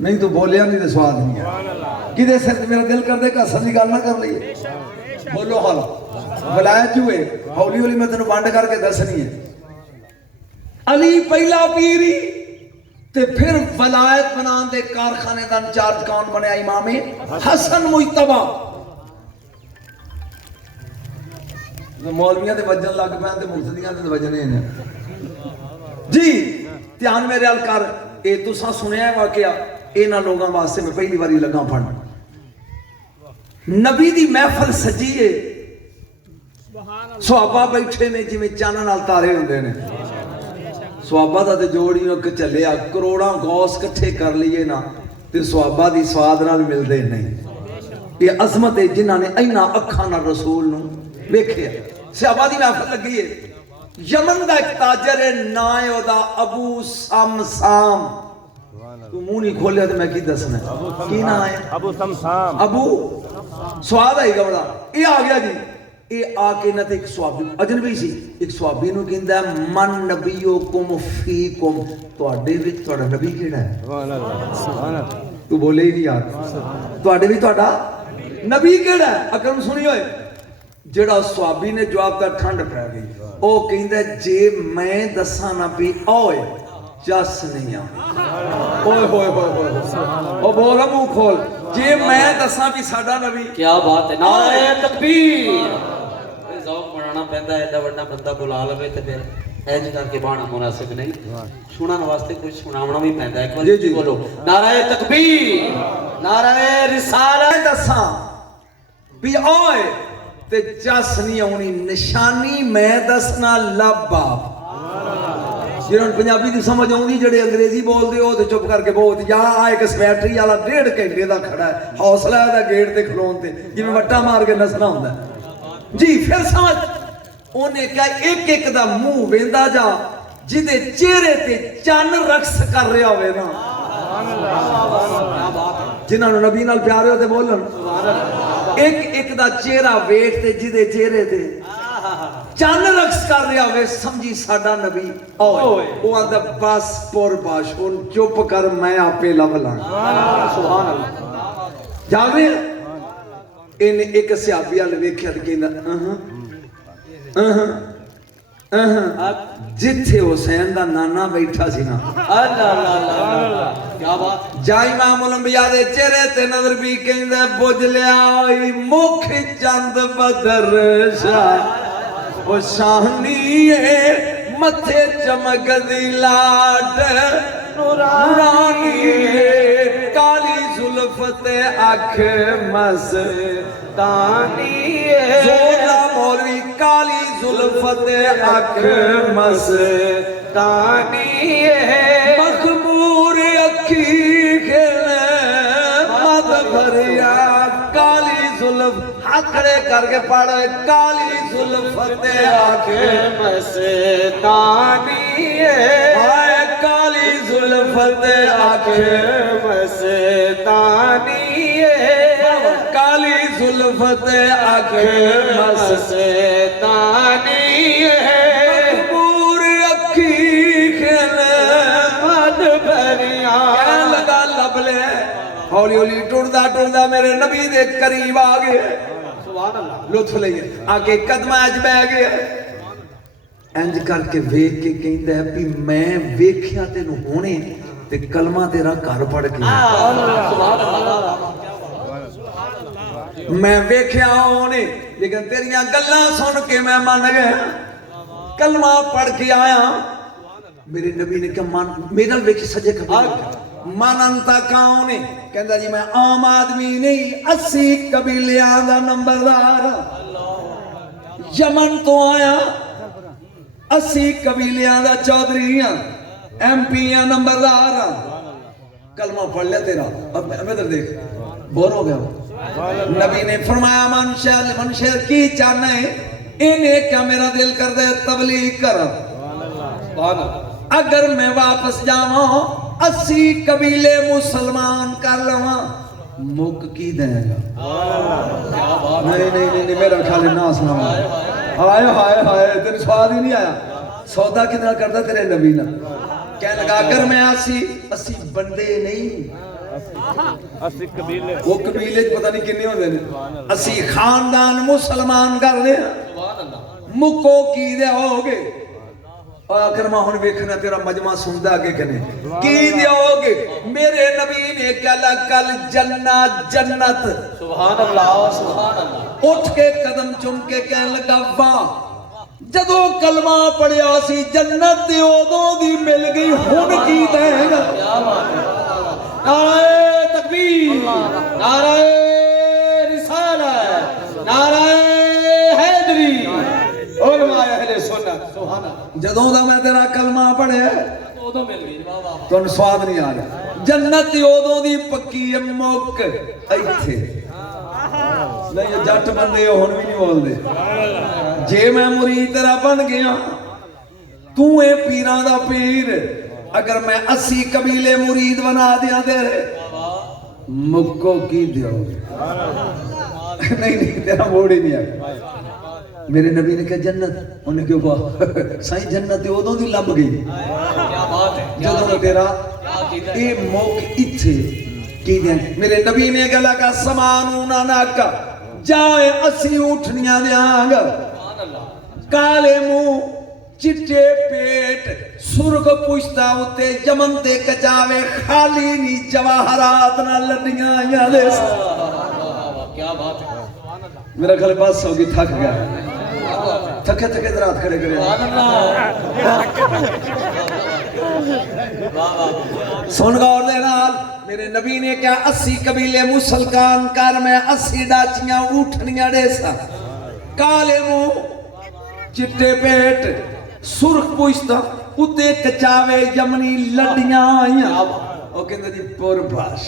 نہیں تو بولیا نہیں تو سواد نہیں ہے کدے سے میرا دل کر دے کہ ہسن کی گل نہ کر لئیے بولو حال ولایت جو ہے ہولی ہولی میں تینوں بانڈ کر کے دسنی ہے علی پہلا پیری تے پھر ولایت بنان دے کارخانے دا انچارج کون بنیا امام حسن مجتبی مولویاں دے وجن لگ پین تے مقتدیاں دے وجنے ہیں جی دھیان میرے حال کر اے تساں سنیا ہے واقعہ اینا لوگاں واسطے میں پہلی باری لگا پڑھنا نبی دی محفل سجی ہے صحابہ بیٹھے نے جی میں چانن نال تارے ہوندے نے صحابہ دا تے جوڑی نو چلے کروڑاں غوث کٹھے کر لیے نا تے صحابہ دی سواد نال ملدے نہیں یہ عظمت ہے جنہاں نے اینا اکھاں نال رسول نو ویکھیا صحابہ دی محفل لگی ہے یمن دا ایک تاجر ہے نائے او دا ابو سمسام تو منہ نہیں کھولیا تو میں کی دسنا کی نا ہے ابو سمسام ابو سواد آئی گا بڑا یہ آ گیا جی یہ آ کے نہ ایک صحابی اجنبی سی ایک صحابی نو کہندا ہے من نبیکم فیکم تواڈے وچ تہاڈا نبی کیڑا ہے سبحان اللہ سبحان اللہ تو بولے ہی نہیں یار تواڈے وچ تہاڈا نبی کیڑا ہے اکرم سنی ہوئے جڑا صحابی نے جواب دا ٹھنڈ پے گئی او کہندا ہے جے میں دساں نہ بھی اوئے جس نہیں آ اوئے ہوئے ہوئے ہوئے او بولا منہ کھول جے میں دساں بھی ساڈا نبی کیا بات ہے نعرہ تکبیر ذوق بنانا پیندا ہے ایڈا بڑا بندہ بلا لوے تے پھر اینج کر کے بانا مناسب نہیں سنن واسطے کچھ سناونا بھی پیندا ہے ایک بار جی بولو نعرہ تکبیر نعرہ رسالت دساں بھی اوئے تے جس نہیں آنی نشانی میں دسنا لب باپ جنہوں پنجابی دی سمجھ آؤں دی جڑے انگریزی بول دے ہو تے چپ کر کے بہت یا آئے کہ سپیٹری والا 1.5 گھنٹے دا کھڑا ہے حوصلہ ہے دا گیٹ تے کھلون تے جی میں وٹا مار کے نسنا ہوندا ہے جی پھر سمجھ انہیں کہا ایک ایک دا منہ ویندا جا جدے چہرے تے چن رقص کر رہا ہوئے نا جنہوں نبی نال پیارے ہوتے بولن ایک ایک دا چہرہ ویٹ تے جدے چہرے تے چن رقص کر رہا ہوئے سمجھی ساڈا نبی اوئے وہ آدھا بس پور باش ان چپ کر میں آپے لب لائیں سبحان اللہ جاگ رہے ہیں ان ایک صحابی آلے ویکھیا تے کہندا جتھے حسین دا نانا بیٹھا سی نا کیا بات جا امام الانبیاء دے چہرے تے نظر بھی کہندا بجھ لیا ہوئی مکھ چند بدر شاہ وہ شاہنی ہے متھے چمک دی لاٹ نورانی ہے کالی زلف تے اکھ مستانی ہے زورا مولوی کالی زلف تے اکھ مستانی ہے مخمور اکھی کھلے مد بھریا کالی زلف ہاتھ کھڑے کر کے پڑھے کالی زلف تے اکھ مستانی ہے آئے کالی زلف تے اکھ مستانی ہے کالی زلف تے اکھ مستانی ہے مخمور اکھی کھلے مد بھریا کہنے لگا لب لے ہولی ہولی ٹوڑدا ٹوڑدا میرے نبی دے قریب آ گئے سبحان اللہ لطف لئیے آگے قدمہ اج بہ گئے انج کر کے ویکھ کے کہندا ہے بھی میں ویکھیا تینوں ہونے تے کلمہ تیرا گھر پڑھ کے سبحان اللہ میں ویکھیا ہونے لیکن تیریاں گلاں سن کے میں من گیا کلمہ پڑھ کے آیا میرے نبی نے کہا میرا ویکھ سجے کبھی من انتا کون ہے کہندا جی میں عام آدمی نہیں 80 قبیلیاں دا نمبردار یمن تو آیا 80 قبیلیاں دا چودھریاں ایم پیاں نمبردار کلمہ پڑھ لیا تیرا اب ادھر دیکھ بور ہو گیا نبی نے فرمایا منشر کی چاہنا ہے انہیں کیا میرا دل کر دے تبلیغ کر اگر میں واپس جاؤں 80 قبیلے مسلمان کر لواں مک کی دیں گا نہیں میرا خیال نہ سنا ہائے ہائے ہائے تیرے سواد ہی نہیں آیا سودا کتنا کرتا تیرے نبی نہ کہنے لگا اگر میں اسی بندے نہیں اسی قبیلے وہ قبیلے پتہ نہیں کنے ہوندے نے اسی خاندان مسلمان کر دے مکو کی دے ہوگے آخر میں ہن ویکھنا تیرا مجمع سندا کہ کنے کی دے ہوگے میرے نبی نے کہا کل جنت سبحان اللہ سبحان اللہ اٹھ کے قدم چم کے کہنے لگا واہ جدو کلمہ پڑھیا سی جنت دی ادوں دی مل گئی ہن کی دے گا کیا بات ہے نعرہ تکبیر نعرہ رسالت نعرہ حیدری علماء اہل سنت سبحان اللہ جدوں دا میں تیرا کلمہ پڑھیا ادوں مل گئی واہ واہ تو سواد نہیں آ رہا جنت دی ادوں دی پکی مک ایتھے نہیں یہ جٹ بندے ہن بھی نہیں بول دے جے میں مرید تیرا بن گیا تو اے پیراں دا پیر اگر میں 80 قبیلے مرید بنا دیا تیرے مکو کی دیو نہیں تیرا موڑ ہی نہیں آیا میرے نبی نے کہا جنت انہیں کیوں کہا سائیں جنت ادوں دی لب گئی کیا بات ہے جدوں تیرا اے موک اتھے کی دیں میرے نبی نے کہا کہ سمانون ناکا جائے 80 اٹھنیاں دیاں گا کالے منہ چٹے پیٹ سرخ پوچھتا ہوتے یمن دے کچاوے خالی نہیں جواہرات نہ لڈیاں یا دے کیا بات ہے میرا خیال بس ہوگی تھک گیا تھکے درات کھڑے کرے سن غور دے نال میرے نبی نے کیا 80 قبیلے مسلمان کر میں 80 ڈاچیاں اٹھنیاں ڈیسا کالے منہ چٹے پیٹ سرخ پوچھتا اتے کچاوے یمنی لڈیاں آئیاں وہ کہندے جی پور باش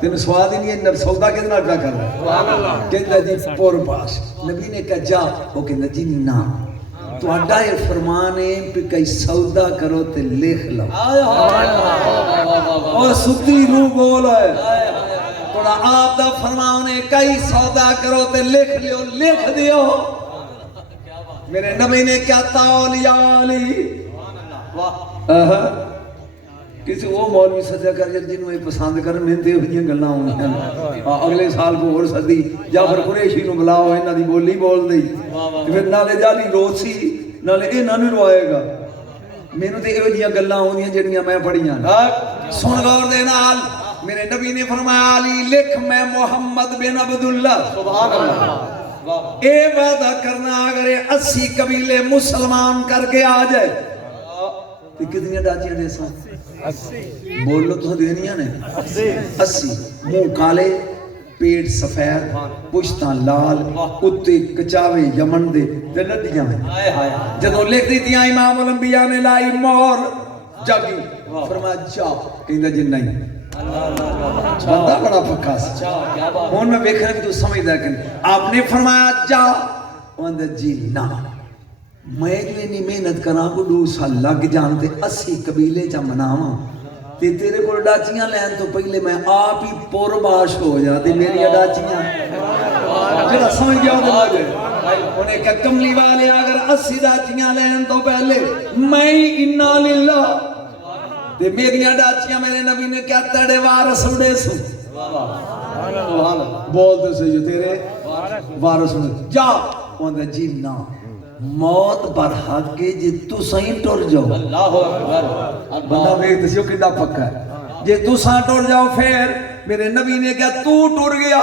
تین سواد ہی نہیں ہے سودا کتنا کیا کر رہا ہے کہندے جی پور باش نبی نے کہا جا وہ کہندے جی نا تو اڈا یہ فرمان ہے کہ کئی سودا کرو تے لکھ لو اور ستی روح بول ہے تھوڑا آپ دا فرمان ہے کئی سودا کرو تے لکھ دیو میرے نبی نے کیا تالیالی کسی وہ مولوی سجا کر جنہوں یہ پسند کر میں تے ہوئیاں گلاں ہوں اگلے سال کو اور صدی یا پھر قریشی نو بلاؤ انہاں دی بولی بول دی پھر نالے جالی روسی نالے انہاں نو روائے گا مینوں تے ہوئیاں گلاں ہوندیاں جڑیاں میں پڑھیاں سن غور دے نال میرے نبی نے فرمایا علی لکھ میں محمد بن عبداللہ سبحان اللہ اے وعدہ کرنا اگر 80 قبیلے مسلمان کر کے آ جائے تو کتنی ڈاچیاں دے سا 80 بولو تو دینیاں نے 80 منہ کالے پیٹ سفید پشتاں لال اتے کچاوے یمن دے لڈیاں جدوں لکھ دیتیاں امام الانبیاء نے لائی مور جاگی فرمایا جا کہندا جی نہیں بندہ بڑا پکا سا ہن میں ویکھنا کہ تو سمجھدا کہ آپ نے فرمایا جا اندر جی نا میں جو انی محنت کراں کو 2 سال لگ جان تے 80 قبیلے چا مناواں تے تیرے کول ڈاچیاں لین تو پہلے میں آپ ہی پرباش ہو جا تے میری ڈاچیاں جڑا سمجھ گیا تے انہیں کہ کملی والے اگر 80 ڈاچیاں لین تو پہلے میں انا للہ تے میری ڈاچیاں میرے نبی نے کیا تڑے وارث اڑے سو بولتے سے جو تیرے وارث اڑے جا انہیں جی نا موت برحق کے جی تو سائیں ٹور جاؤ اللہ اکبر بندہ بیت سے کڈا پکا ہے جی تو سائیں ٹور جاؤ پھر میرے نبی نے کہا تو ٹور گیا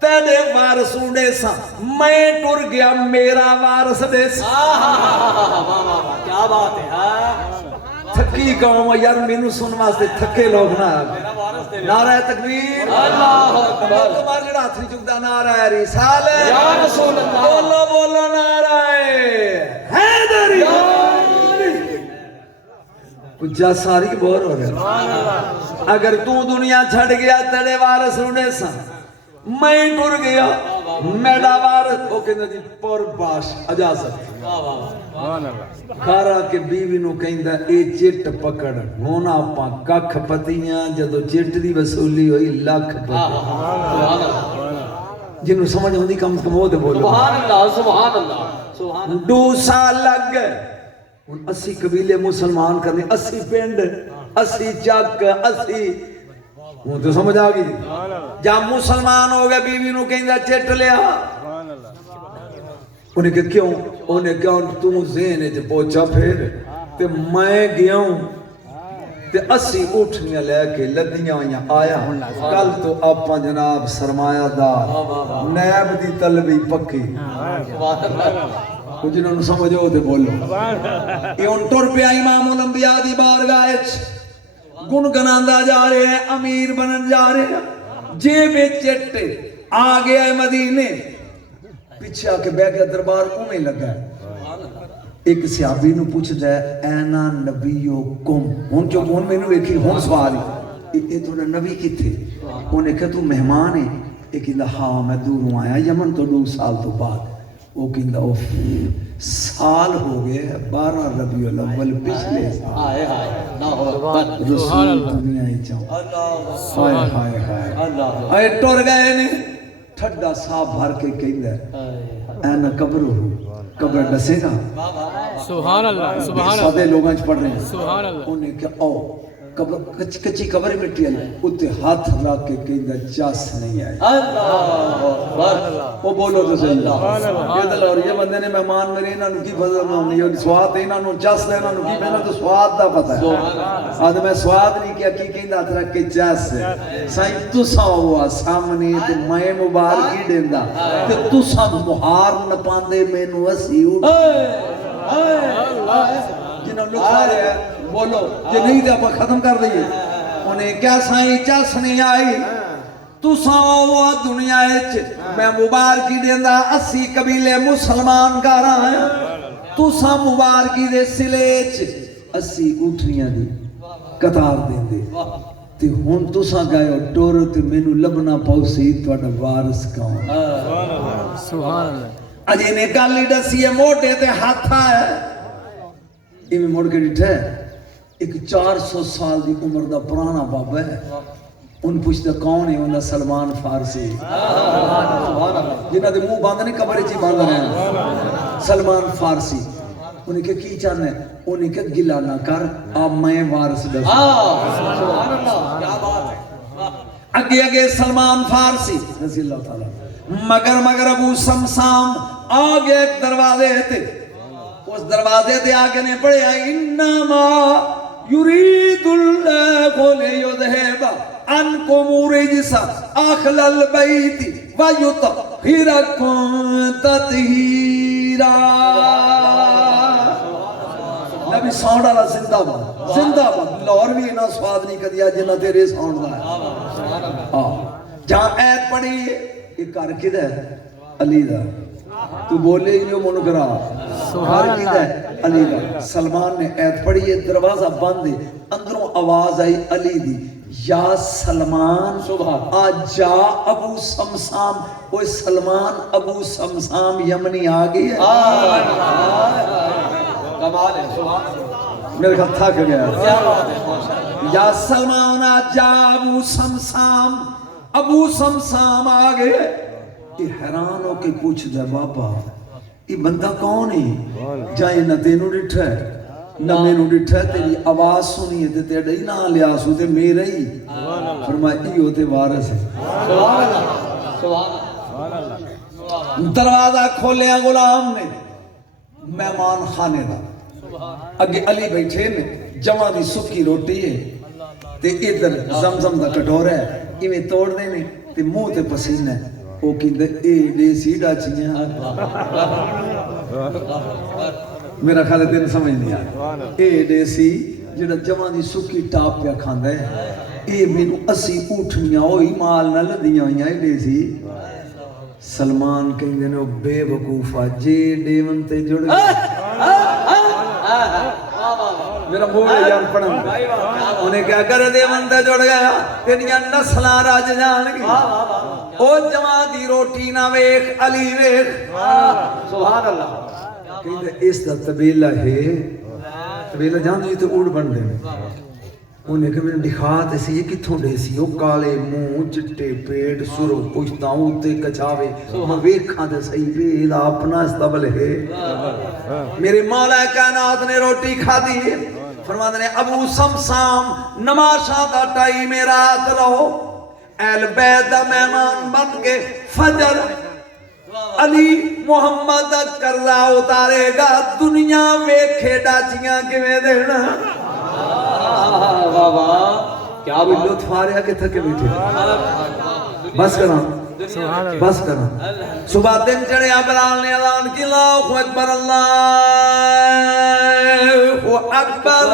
تیرے وارث اڑے سا میں ٹور گیا میرا وارث دے سا کیا بات ہے تھکی قوم یار مینوں سن واسطے تھکے لوگ نہ نعرہ تکبیر اللہ اکبر تمہارا جڑا ہاتھ نہیں چکدا نعرہ رسالت یا رسول اللہ بولو بولو نعرہ حیدری کچھ ساری بور ہو گیا اگر تو دنیا چھڑ گیا تیرے وارث اڑے سا میں ٹر گیا میرا وارث او کہندا جی پر باش اجازت کھارا کے بیوی نو کہندا اے چٹ پکڑ ہن آپاں ککھ پتیاں جدو چٹ دی وصولی ہوئی لاکھ پتیاں جنوں سمجھ ہوندی کم کم وہ تے بولو سبحان اللہ سبحان اللہ سبحان 2 سال لگ گئے ہن 80 قبیلے مسلمان کرنے 80 پنڈ 80 چک 80 ہوں تو سمجھ آ گئی جب مسلمان ہو گئے بیوی نو کہندا چٹ لیا انہیں کہ کیوں انہیں کہا تم ذہن وچ پوچھا پھر تے میں گیا ہوں تے 80 اٹھنیاں لے کے لدیاں ہوئیاں آیا کل تو آپاں جناب سرمایہ دار نیب دی طلبی پکی کچھ انہوں نے سمجھو تے بولو یہ ان ٹر پہ امام الانبیاء دی بارگاہ گنگناندہ جا رہے ہیں امیر بنن جا رہے ہیں جیب چٹے آ گیا ہے مدینے پیچھے آ کے بہ گیا دربار اونے لگا ہے ایک صحابی نو پوچھ دے اینا نبیوکم ہن جو ہن میں نو ویکھی ہن سوال اے تھوڑا نبی کتھے انہیں کہا تو مہمان ہے ایک کہندا ہاں میں دوروں آیا یمن تو 2 سال تو بعد وہ کہندا اوف سال ہو گئے 12 ربیع الاول پچھلے ہائے ہائے نہ ہو رسول دنیا ہی چاہوں ہائے ہائے ہائے اللہ اے ٹر گئے نے ٹھڈا صاحب بھر کے کہندا اینا قبر ہو قبر دسے گا سبحان اللہ سبحان اللہ سادے لوگاں چ پڑھ رہے ہیں سبحان اللہ انہیں کہ او قبر کچی قبر مٹی ہے اتے ہاتھ رکھ کے کہندا چس نہیں آئی اللہ اکبر وہ بولو تو صحیح یہ دل اور یہ بندے نے مہمان میرے انہاں نو کی فضل نہ یہ سواد انہاں نو چس دے انہاں نو کی میں تو سواد دا پتہ ہے آج میں سواد نہیں کیا کی کہندا ہاتھ رکھ کے چس سائیں تساں ہوا سامنے تے میں مبارکی دیندا تے تساں مہار نہ پاندے مینوں اسی اٹھ جنہوں لکھا رہے ہیں بولو جو نہیں دے آپ ختم کر دئیے انہیں کیا سائیں چس نہیں آئی تو ساؤ دنیا اچ میں مبارکی دیندہ 80 قبیلے مسلمان کا رہا ہیں تو سا مبارکی دے سلے اچ 80 اٹھنیاں دی قطار دیندے تے ہون تو سا گئے ہو ٹورو تے مینو لبنا پاؤسی توڑا وارس کون سبحان اللہ اجے نے گالی ڈسی ہے موٹے تے ہاتھا ہے یہ میں موڑ کے ڈٹھا ہے ایک 400 سال دی عمر دا پرانا بابا ہے ان پوچھتا کون ہے انہا سلمان فارسی جنہا دے منہ باندھنے قبر چی باندھ رہے ہیں سلمان فارسی انہیں کہ کی چاہنے انہیں کہ گلہ نہ کر آپ میں وارث دس سبحان اللہ کیا بات ہے اگے اگے سلمان فارسی رضی اللہ تعالیٰ مگر ابو سمسام آگے ایک دروازے تھے اس دروازے تے آگے نے پڑھے انما یرید اللہ لیذھب عنکم الرجس اہل البیت ویطہرکم تطہیرا نبی ساؤنڈ والا زندہ باد لاہور بھی انہاں سواد نہیں کدیا جنہ تیرے ساؤنڈ دا ہے جہاں ایت پڑھی یہ کر کدھر ہے علی دا تو بولے ہی جو منکرہ ہر کدھر علی دا سلمان نے ایت پڑھی یہ دروازہ بند ہے اندروں آواز آئی علی دی یا سلمان آج جا ابو سمسام کوئی سلمان ابو سمسام یمنی آگئی ہے کمال ہے سبحان اللہ میرے خط تھا کہ گیا یا سلمان آج جا ابو سمسام آگئے یہ حیران ہو کے پوچھ دے بابا یہ بندہ کون ہے جائے نہ تینوں ڈٹھا ہے نہ مینوں ڈٹھا ہے تیری آواز سنی ہے تے تیرے ہی نہ لیاسو تے میرے ہی فرمائی ہوتے وارث ہے دروازہ کھولیا غلام نے مہمان خانے دا اگے علی بیٹھے نے جمع دی سکی روٹی ہے تے ادھر زمزم دا کٹورا ہے ایویں توڑ دینے تے منہ تے پسینہ ہے وہ کہندے اے دیسی ڈاچیاں میرا خیال ہے تین سمجھ نہیں آیا اے دیسی جڑا جمع دی سکی ٹاپ پہ کھاندا ہے اے مینوں 80 اٹھنیاں ہوئی مال نہ لدیاں ہوئیاں اے دیسی سلمان کہندے نے بے وقوفا جے ڈیون تے جڑ میرا موڑے جان پڑھن انہیں کیا کر دے بندہ جڑ گیا تیریاں نسلاں رج جان گی او جماعتی روٹی نہ ویکھ علی ویکھ سبحان اللہ کہندے اس دا طبیلہ ہے طبیلہ جان جی تے اوڑ بن دے انہیں کہ میں نے دکھاتے سی یہ کتھوں دے سی وہ کالے منہ چٹے پیٹ سرو پوچھتا ہوں تے کچاوے میں ویکھاں تے صحیح بے دا اپنا استبل ہے میرے مولا کائنات نے روٹی کھا دی ہے فرماتے نے ابو سمسام نماشا دا ٹائم رات رہو اہل بیت دا مہمان بن کے فجر علی محمد قرضہ اتارے گا دنیا ویکھے ڈاچیاں کیویں دینا واہ واہ کیا کوئی لطف آ رہا کہ تھکے بیٹھے بس کرنا بس کرنا صبح دن چڑھیا بلال نے اعلان کی اللہ اکبر اللہ اکبر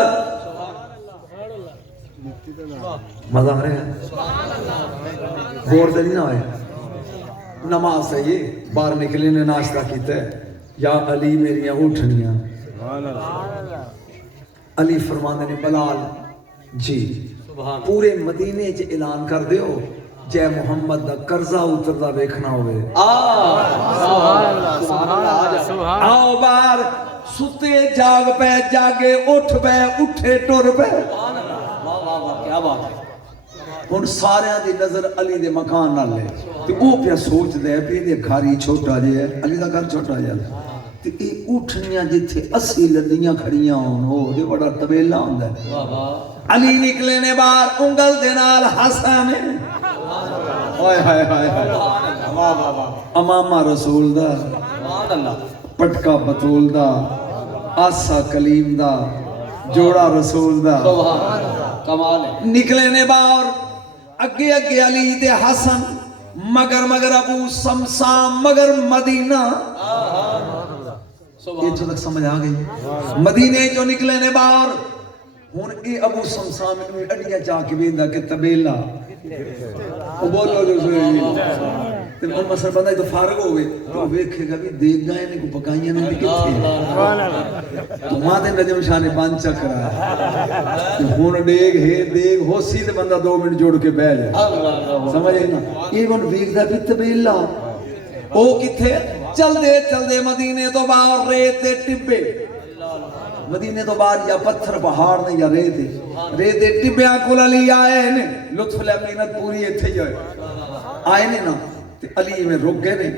مزہ آ رہا ہے غور دلی نہ آئے نماز ہے یہ باہر نکلے نے ناشتہ کیتا ہے یا علی میریاں اٹھنیاں علی فرماندے نے بلال جی پورے مدینے چ اعلان کر دیو جے محمد دا قرضہ اتردا ویکھنا ہوئے آؤ باہر ستے جاگ پہ جاگے اٹھ پہ اٹھے ٹر پہ کیا بات ہے ہن سارے دی نظر علی دے مکان نال لے تے او پیا سوچ دے پی دے گھر ہی چھوٹا جے علی دا گھر چھوٹا جے تے اے اٹھنیاں جتھے 80 لڈیاں کھڑیاں ہون ہو اے بڑا طویلا ہوندا ہے واہ واہ علی نکلے نے باہر انگل دے نال حسن ہائے ہائے ہائے ہائے واہ واہ واہ امامہ رسول دا سبحان اللہ پٹکا بطول دا آسا کلیم دا جوڑا رسول دا سبحان اللہ کمال ہے نکلے نے باہر اگے اگے علی تے حسن مگر ابو سمسام مگر مدینہ یہ جو تک سمجھ آ گئی مدینے جو نکلے نے باہر ہون اے ابو سمسام انہوں اڈیا چاہ کے بیندہ کہ تبیلہ وہ بولو جو سوئی تے ان مسئلہ بندہ تو فارغ ہوئے تو ویکھے گا بھی دیکھ گئے نے کو پکائیاں نے بھی کتھے تو ماں دے نجم شاہ نے بان چک رہا ہے ہون دیکھ ہے دیکھ ہو سی تے بندہ 2 منٹ جوڑ کے بہ جائے سمجھے نا یہ ون ویکھ دا بھی تبیلہ او کتھے چل دے مدینے تو باہر ریت دے ٹبے مدینے تو باہر یا پتھر پہاڑ نے یا ریت دے ٹبیاں کول علی آئے نے لطف الامینت پوری ایتھے جو آئے نے نا تے علی میں رک گئے نے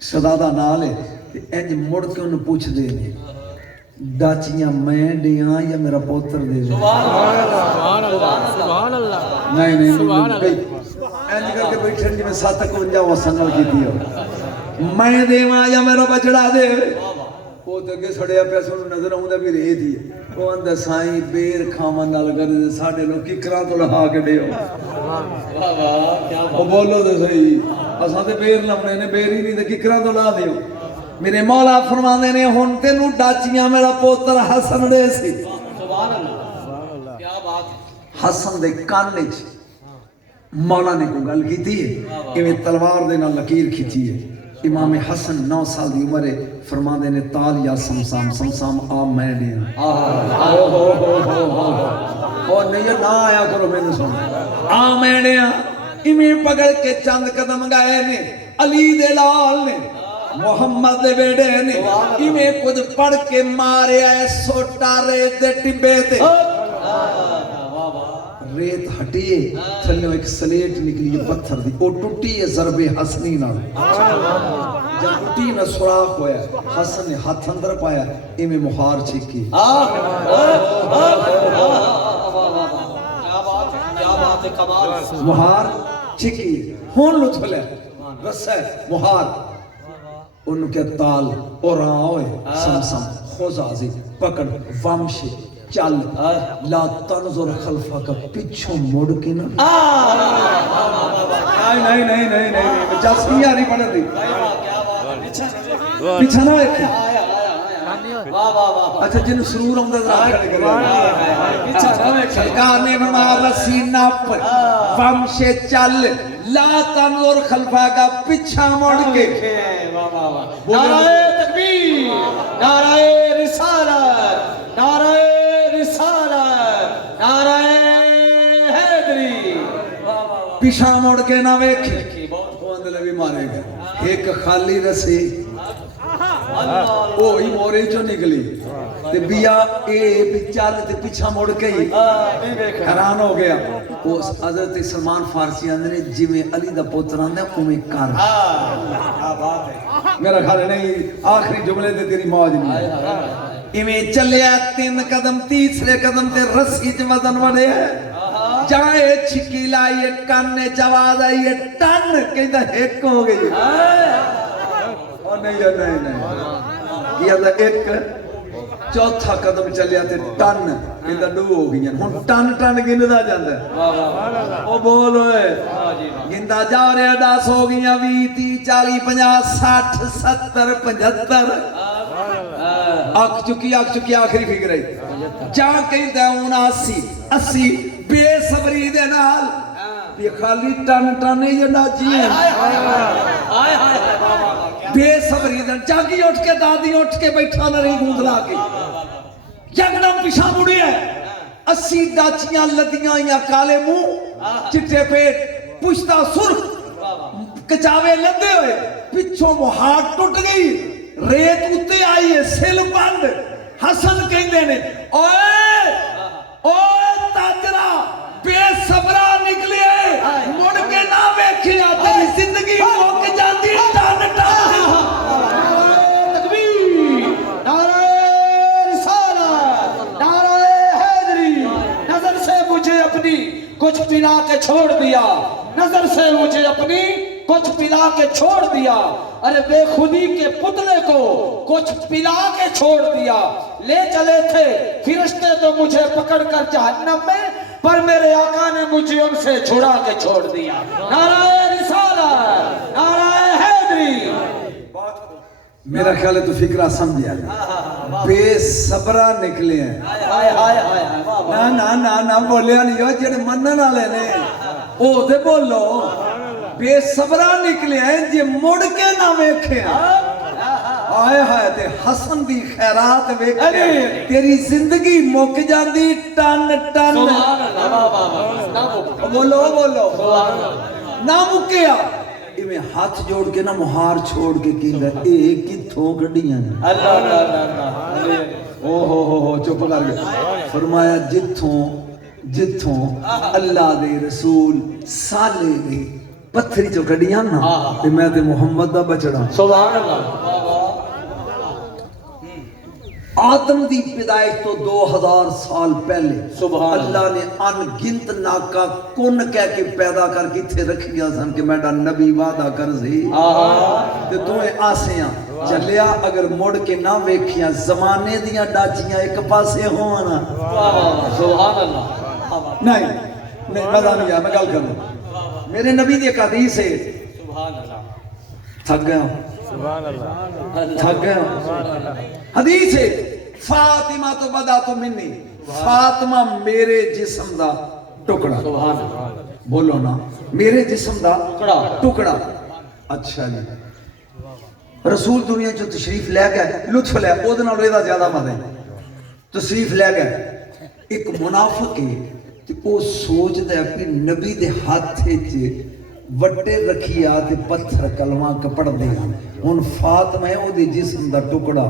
شہزادہ نال ہے تے انج مڑ کے انہوں پوچھ دے نے ڈاچیاں میں دیاں یا میرا پوتر دے سبحان اللہ سبحان اللہ نہیں سبحان اللہ انج کر کے بیٹھن جی میں 751 وہ سنگل کی دیو میں دیواں یا میرا بچڑا دے وہ تے اگے سڑیا پیا سن نظر آوندا بھی رے دی وہ اندر سائیں بیر کھاون نال کر ساڈے لوگ ککراں تو لہا کے دیو واہ واہ کیا وہ بولو تے صحیح اساں تے بیر لمنے نے بیر ہی نہیں تے ککراں تو لا دیو میرے مولا فرماندے نے ہن تینوں ڈاچیاں میرا پوتر حسن دے سی سبحان اللہ کیا بات ہے حسن دے کان وچ مولا نے کوئی گل کیتی ہے کہ تلوار دے نال لکیر کھچی ہے امام حسن 9 سال دی عمر ہے فرماندے نے تال یا سمسام آ میں دے او نہیں نہ آیا کرو میں نے سن آ میں دے ایویں پکڑ کے چند قدم گئے نے علی دے لال نے محمد دے بیٹے نے ایویں کچھ پڑھ کے ماریا ہے سوٹا ریت دے ٹبے تے ریت ہٹیے تھلیوں ایک سلیٹ نکلی ہے پتھر دی وہ ٹوٹی ہے ضرب حسنی نال جب ٹوٹی نہ سوراخ ہویا حسن نے ہاتھ اندر پایا ایویں مہار چھکی مہار چھکی ہون لطف لے رسے مہار انہوں کے تال اور آئے سمسم خوزازی پکڑ وامشی چل لا تنظر خلفہ کا پچھوں مڑ کے نا نہیں جاسمیہ نہیں پڑھ دی پیچھا نہ ایک اچھا جن سرور ہوں سرکار نے فرمایا رسی ناپ وامشے چل لا تنظر خلفہ کا پچھا مڑ کے نعرہ تکبیر نعرہ رسالت نعرہ رسالت نعرہ حیدری پیچھا مڑ کے نہ ویکھے وہ اندلے بھی مارے گا ایک خالی رسی وہی مورے چو نکلی تے بیا اے بیچارے تے پیچھا مڑ کے ہی حیران ہو گیا. اس حضرت سلمان فارسی آندے نے جویں علی دا پتر آندا اوویں کر. میرا خیال ہے نہیں آخری جملے تے تیری موج نہیں. ایویں چلیا 3 قدم تیسرے قدم تے رسی چ وزن وڑے جائے چھکی لائیے کانے چواز آئیے ٹن کہتا ایک ہو گئی. نہیں کیا تھا ایک چوتھا قدم چلیا تے ٹن کہتا 2 ہو گئی. ہن ٹن ٹن گندا جاندا ہے. او بول ہوئے گندا جا رہا 10 ہو گئی 20 30 40 50 60 70 75 آکھ چکی آخری فکر ہے جا کہتا ہے 79 80 بے صبری دے نال یہ خالی ٹن ٹن یہ ناچی ہیں بے صبری دے جاگی اٹھ کے دادی اٹھ کے بیٹھا نہ رہی گوندلا کے یکدم پیچھا مڑی ہے 80 ڈاچیاں لدیاں یا کالے منہ چٹے پیٹ پشتا سرخ کچاوے لدے ہوئے پچھوں مہار ٹوٹ گئی ریت اتے آئی ہے سل بند حسن کہندے نے اوئے تاجرہ بے صبرہ نکلے مڑ کے نہ ویکھیا تیری زندگی موک جاندی ٹن ٹن. تکبیر نعرہ رسالت نعرہ حیدری. نظر سے مجھے اپنی کچھ پلا کے چھوڑ دیا نظر سے مجھے اپنی کچھ پلا کے چھوڑ دیا. ارے بے خودی کے پتلے کو کچھ پلا کے چھوڑ دیا. لے چلے تھے فرشتے تو مجھے پکڑ کر جہنم میں پر میرے آقا نے مجھے ان سے چھڑا کے چھوڑ دیا. نعرہ رسالت نعرہ حیدری. میرا خیال ہے تو فکرہ سمجھیا بے صبرہ نکلے ہیں. نا بولیا نہیں ہو جڑے منن والے نے او تے بولو بے صبرہ نکلے ہیں جے مڑ کے نہ ویکھے آئے ہائے تے حسن دی خیرات ویکھے تیری زندگی مک جاندی ٹن ٹن. بولو نہ مکیا میں ہاتھ جوڑ کے نہ مہار چھوڑ کے کہندا اے کتھوں گڈیاں نے. او ہو چپ کر گیا. فرمایا جتھوں اللہ دے رسول سالے دے پتھری چو گڈیاں نا تے میں تے محمد دا بچڑا. سبحان اللہ. آدم دی پیدائش تو 2000 سال پہلے اللہ نے ان گنت ناکا کن کہہ کے پیدا کر کے تھے رکھیا سن کہ میڈا نبی وعدہ کر سی تے تمہیں آسیاں چلیا اگر مڑ کے نہ ویکھیاں زمانے دیاں ڈاچیاں ایک پاسے ہونا. سبحان اللہ. نہیں مزہ نہیں آیا میں گل کروں. میرے نبی دی ایک حدیث ہے تھک گیا حدیث ہے فاطمہ تو بدا تو منی فاطمہ میرے جسم دا ٹکڑا. بولو نا میرے جسم دا ٹکڑا. اچھا جی رسول دنیا جو تشریف لے گئے لطف لے او دے نال ایدا زیادہ مزہ تشریف لے گئے. ایک منافق ہے تے او سوچدا ہے کہ نبی دے ہاتھ وچ وٹے رکھیا تے پتھر کلمہ کپڑ دے ہن فاطمہ ہے او دے جسم دا ٹکڑا.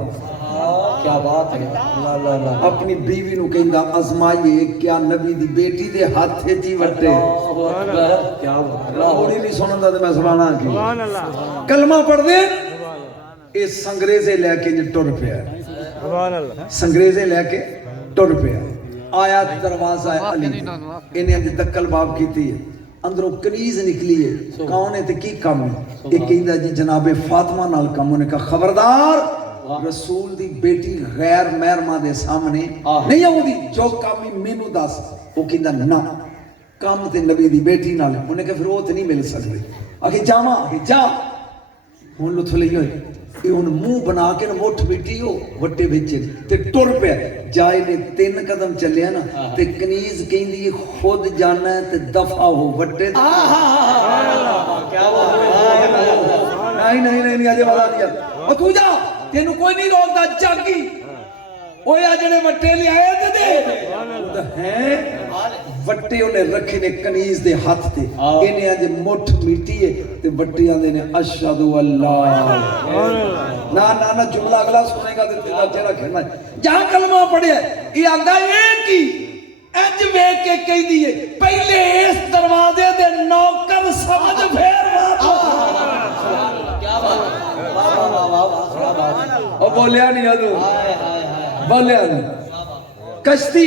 کیا بات ہے. اللہ اپنی بیوی نو کہندا ازمائیے کیا نبی دی بیٹی دے ہاتھ وچ ہی وٹے. کیا اللہ نہیں سنندا تے میں سنانا کی کلمہ پڑھ دے اے سنگریزے لے کے ٹر پیا. سنگریزے لے کے ٹر پیا. آیا دروازہ علی انہیں اج دکل باب کیتی ہے اندروں کنیز نکلی ہے کون ہے تے کی کام ہے. ایک کہندا جی جناب فاطمہ نال کام. انہیں کہا خبردار رسول دی بیٹی غیر محرمہ دے سامنے نہیں آؤ دی جو کامی مینو دس. وہ کہندا نہ کام تے نبی دی بیٹی نال. انہیں کہا پھر وہ تے نہیں مل سکتے. آگے جاواں آگے جا ہن لطف لئی ہوئے یہ ہن منہ بنا کے نہ مٹھ بیٹی ہو وٹے وچ تے ٹر پیا. جائے نے 3 قدم چلیا نا تے کنیز کہندی خود جانا ہے تے دفع ہو وٹے. کیا بات ہے. نہیں اجے والا دیا او تو جا تینوں کوئی نہیں روکدا جاگی اوے آ جڑے وٹے لے آئے تے دے ہیں ਵੱਟੇ ਉਹਨੇ ਰੱਖੇ ਨੇ ਕਨੀਜ਼ ਦੇ ਹੱਥ ਤੇ ਇਹਨੇ ਅੱਜ ਮੁੱਠ ਮੀਟੀ ਹੈ ਤੇ ਵੱਟੇ ਆਂਦੇ ਨੇ ਅਸ਼ਹਦੁ ਅੱਲਾ ਨਾ ਜੁਮਲਾ ਅਗਲਾ ਸੁਣੇਗਾ ਤੇ ਤੇਰਾ ਚਿਹਰਾ ਖਿੜਨਾ ਜਾਂ ਕਲਮਾ ਪੜਿਆ ਇਹ ਆਂਦਾ ਇਹ ਕੀ ਇੰਜ ਵੇਖ ਕੇ ਕਹਿੰਦੀ ਏ ਪਹਿਲੇ ਇਸ ਦਰਵਾਜ਼ੇ ਦੇ ਨੌਕਰ ਸਮਝ ਫੇਰ ਉਹ ਬੋਲਿਆ ਨਹੀਂ ਅਦੂ ਬੋਲਿਆ ਨਹੀਂ ਕਸ਼ਤੀ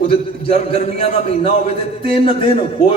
ਉਹਦੇ ਜਰ ਗਰਮੀਆਂ ਦਾ ਮਹੀਨਾ ਹੋਵੇ ਤੇ 3 ਦਿਨ ਹੋਏ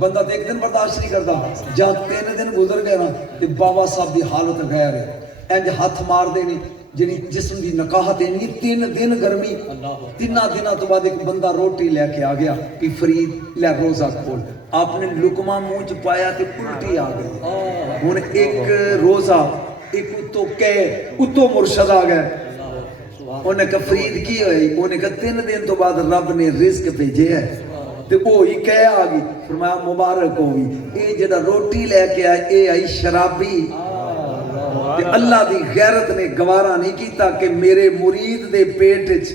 ਬੰਦਾ ਤੇ 1 ਦਿਨ ਬਰਦਾਸ਼ਤ ਨਹੀਂ ਕਰਦਾ ਜਦ 3 ਦਿਨ ਗੁਜ਼ਰ ਗਏ ਨਾ ਤੇ ਬਾਬਾ ਸਾਹਿਬ ਦੀ ਹਾਲਤ ਗੈਰ ਹੈ ਇੰਜ ਹੱਥ ਮਾਰਦੇ ਨੇ ਜਿਹੜੀ ਜਿਸਮ ਦੀ ਨਕਾਹਤ ਇੰਨੀ 3 ਦਿਨ ਗਰਮੀ 3 ਦਿਨਾਂ ਤੋਂ ਬਾਅਦ ਇੱਕ ਬੰਦਾ ਰੋਟੀ ਲੈ ਕੇ ਆ ਗਿਆ ਕਿ ਫਰੀਦ ਲੈ ਰੋਜ਼ਾ ਖੋਲ ਆਪਨੇ ਲੁਕਮਾ ਮੂੰਹ ਚ ਪਾਇਆ ਤੇ ਉਲਟੀ ਆ ਗਈ ਹੁਣ ਇੱਕ ਰੋਜ਼ਾ ਇੱਕ ਉਤੋਂ ਮੁਰਸ਼ਦ ਆ ਗਿਆ ਉਹਨੇ ਕਹਾ ਫਰੀਦ ਕੀ ਹੋਈ ਉਹਨੇ ਕਹਾ 3 ਦਿਨ ਤੋਂ ਬਾਅਦ ਰੱਬ ਨੇ ਰਿਜ਼ਕ ਭੇਜਿਆ ਤੇ ਉਹ ਹੀ ਕਹਿ ਆ ਗਈ ਫਰਮਾਇਆ ਮੁਬਾਰਕ ਹੋਵੀ ਇਹ ਜਿਹੜਾ ਰੋਟੀ ਲੈ ਕੇ ਆਇਆ ਇਹ ਆਈ ਸ਼ਰਾਬੀ ਤੇ ਅੱਲਾ ਦੀ ਗੈਰਤ ਨੇ ਗਵਾਰਾ ਨਹੀਂ ਕੀਤਾ ਕਿ ਮੇਰੇ ਮੁਰੀਦ ਦੇ ਪੇਟ 'ਚ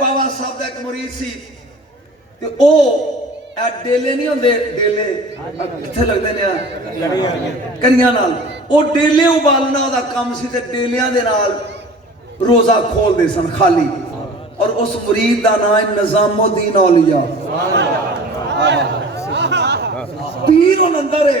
ਬਾਬਾ ਸਾਹਿਬ ਦਾ ਇੱਕ ਮੁਰੀਦ ਸੀ ਤੇ ਉਹ ਇਹ ਡੇਲੇ ਨਹੀਂ ਹੁੰਦੇ ਡੇਲੇ ਕਿੱਥੇ ਲੱਗਦੇ ਨੇ ਕਰੀਆਂ ਨਾਲ ਉਹ ਡੇਲੇ ਉਬਾਲਣਾ ਉਹਦਾ ਕੰਮ ਸੀ ਤੇ ਡੇਲਿਆਂ ਦੇ ਨਾਲ ਰੋਜ਼ਾ ਖੋਲਦੇ ਸਨ ਖਾਲੀ ਔਰ ਉਸ ਮੁਰੀਦ ਦਾ ਨਾਮ ਹੈ ਨਿਜ਼ਾਮੁਦੀਨ ਔਲੀਆ ਪੀਰ ਉਹ ਅੰਦਰ ਹੈ